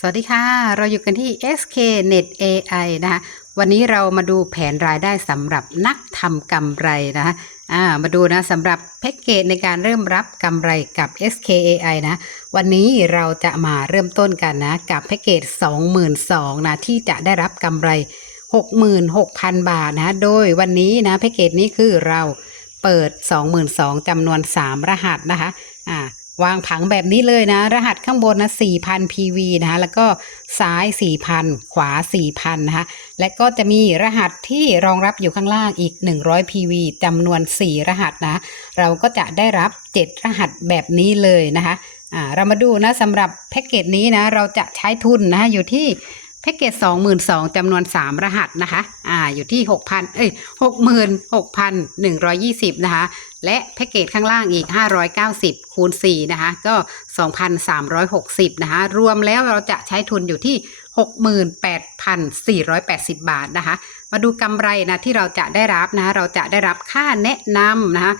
สวัสดีค่ะ เราอยู่กันที่ SK Net AI นะคะวันนี้เรามาดูแผนรายได้สำหรับนักทำกำไรนะคะอ่ามาดูนะสำหรับแพ็กเกจในการเริ่มรับกำไรกับ SK AI นะ วันนี้เราจะมาเริ่มต้นกันนะ กับแพ็กเกจ 22,000นะที่จะได้รับกำไร 66,000 บาทนะ โดยวันนี้นะแพ็กเกจนี้คือเราเปิด 22,000จำนวน 3 รหัสนะคะอ่า วางผังแบบนี้เลยนะ รหัสข้างบนนะ4,000 PV นะคะแล้วก็ซ้าย 4,000 ขวา 4,000 นะคะและก็จะมีรหัสที่รองรับอยู่ข้างล่างอีก 100 PV จำนวน 4 รหัสนะ เราก็จะได้รับ 7 รหัสแบบนี้เลยนะคะอ่าเรามาดูนะสำหรับแพ็กเกจนี้นะ เราจะใช้ทุนนะอยู่ที่แพ็กเกจ22,000จำนวน 3 รหัสนะคะ อ่า อยู่ที่ 6,000 เอ้ย 66,120 นะคะ และแพ็กเกจข้างล่างอีก 590 คูณ 4 นะคะ ก็ 2,360 นะคะ รวมแล้วเราจะใช้ทุนอยู่ที่ 68,480 บาทนะคะ มาดูกำไรนะที่เราจะได้รับนะะเราจะได้รับค่าแนะนำนะคะ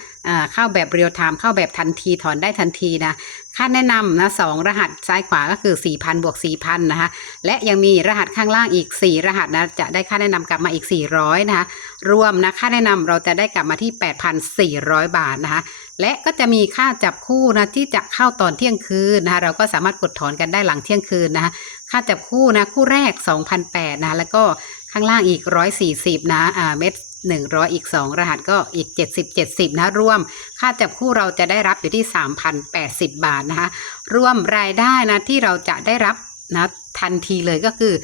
เข้าแบบเรียลไทม์เข้าแบบทันทีถอนได้ทันทีนะ ค่าแนะนำนะสองรหัสซ้ายขวาก็คือ 4,000 บวก 4,000 นะคะ และยังมีรหัสข้างล่างอีก 4 รหัสนะ จะได้ค่าแนะนำกลับมาอีก 400 นะคะ รวมนะค่าแนะนำเราจะได้กลับมาที่ 8,400 บาทนะคะ และก็จะมีค่าจับคู่นะที่จะเข้าตอนเที่ยงคืนนะคะเราก็สามารถกดถอนกันได้หลังเที่ยงคืนนะคะค่าจับคู่นะคู่แรก2,008นะแล้วก็ข้างล่างอีก 140 นะอ่าเม็ด100 อีก 2 รหัสก็อีก 70 70 นะ รวม ค่าจับคู่เราจะได้รับอยู่ที่ 3,080 บาทนะคะ รวมรายได้นะที่เราจะได้รับนะทันทีเลยก็คือ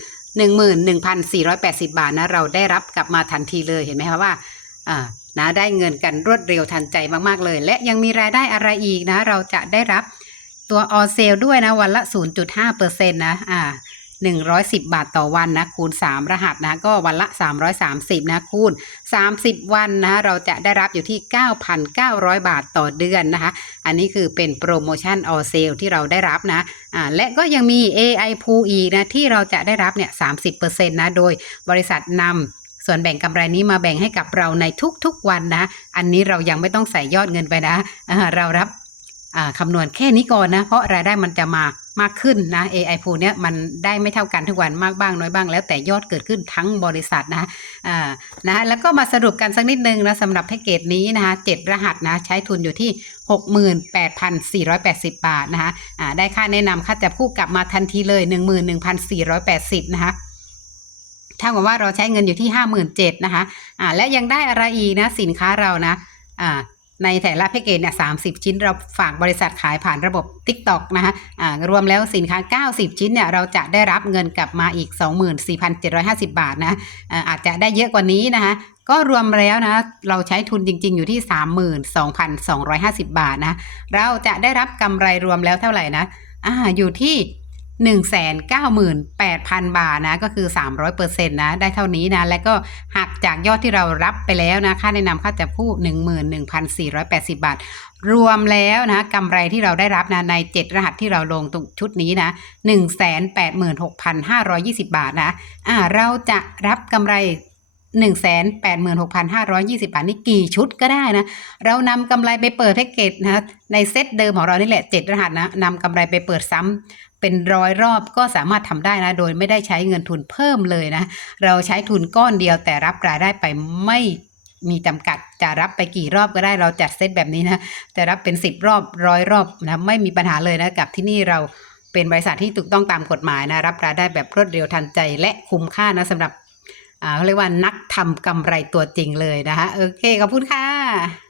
11,480 บาทนะเราได้รับกลับมาทันทีเลยเห็นไหมคะว่าอ่านะได้เงินกันรวดเร็วทันใจมาก ๆ เลย และยังมีรายได้อะไรอีกนะ เราจะได้รับตัวออเซลด้วยนะ วันละ 0.5%นะอ่า 110 บาทต่อวันนะคูณ 3 รหัสนะก็วันละ 330 นะคูณ 30 วันนะเราจะได้รับอยู่ที่ 9,900 บาทต่อเดือนนะคะ อันนี้คือเป็นโปรโมชั่นออเซลที่เราได้รับนะอ่าและก็ยังมี AI p o o อีกนะที่เราจะได้รับเนี่ย 30%นะโดยบริษัทนำส่วนแบ่งกำไรนี้มาแบ่งให้กับเราในทุกๆวันนะ อันนี้เรายังไม่ต้องใส่ยอดเงินไปนะ เรารับ คำนวณแค่นี้ก่อนนะ เพราะรายได้มันจะมามากขึ้นนะ AI pool เนี่ยมันได้ไม่เท่ากันทุกวันมากบ้างน้อยบ้าง แล้วแต่ยอดเกิดขึ้นทั้งบริษัทนะอ่านะแล้วก็มาสรุปกันสักนิดนึงนะสำหรับแพ็กเกจนี้นะคะเจ็ดรหัสนะใช้ทุนอยู่ที่ 68,480 บาทนะคะอ่าได้ค่าแนะนำค่าจับคู่กลับมาทันทีเลย 11,480 นะคะเท่ากับว่าเราใช้เงินอยู่ที่ 57,000นะคะอ่าและยังได้อะไรอีกนะสินค้าเรานะอ่า ในแต่ละแพ็กเกจเนี่ยสาชิ้นเราฝากบริษัทขายผ่านระบบ TikTok นะคะอ่ารวมแล้วสินค้า 90 ชิ้นเนี่ยเราจะได้รับเงินกลับมาอีก 24,750 บาทนะอ่าอาจจะได้เยอะกว่านี้นะคะก็รวมแล้วนะ เราใช้ทุนจริง ๆ อยู่ที่ 32,250 บาทนะ เราจะได้รับกำไรรวมแล้วเท่าไหร่นะอ่าอยู่ที่ 198,000 บาทนะก็คือ 300%นะได้เท่านี้นะ แล้วก็หักจากยอดที่เรารับไปแล้วนะค่าแนะนำค่าจับคู่ 11,480 บาท รวมแล้วนะกำไรที่เราได้รับนะใน 7 รหัสที่เราลงตรงชุดนี้นะ 186,520 บาทนะอ่าเราจะรับกำไร186,520 บาท นี่กี่ชุดก็ได้นะ เรานำกำไรไปเปิดแพ็กเกจนะในเซตเดิมของเรานี่แหละ 7 รหัสนะนำกำไรไปเปิดซ้ำ เป็นร้อยรอบก็สามารถทำได้นะ โดยไม่ได้ใช้เงินทุนเพิ่มเลยนะ เราใช้ทุนก้อนเดียวแต่รับรายได้ไปไม่มีจำกัดจะรับไปกี่รอบก็ได้เราจัดเซตแบบนี้นะจะรับเป็น 10 รอบร้อยรอบนะไม่มีปัญหาเลยนะกับที่นี่เราเป็นบริษัทที่ถูกต้องตามกฎหมายนะรับรายได้แบบรวดเร็วทันใจและคุ้มค่านะสำหรับอ่าเขาเรียกว่านักทำกำไรตัวจริงเลยนะคะโอเคขอบคุณค่ะ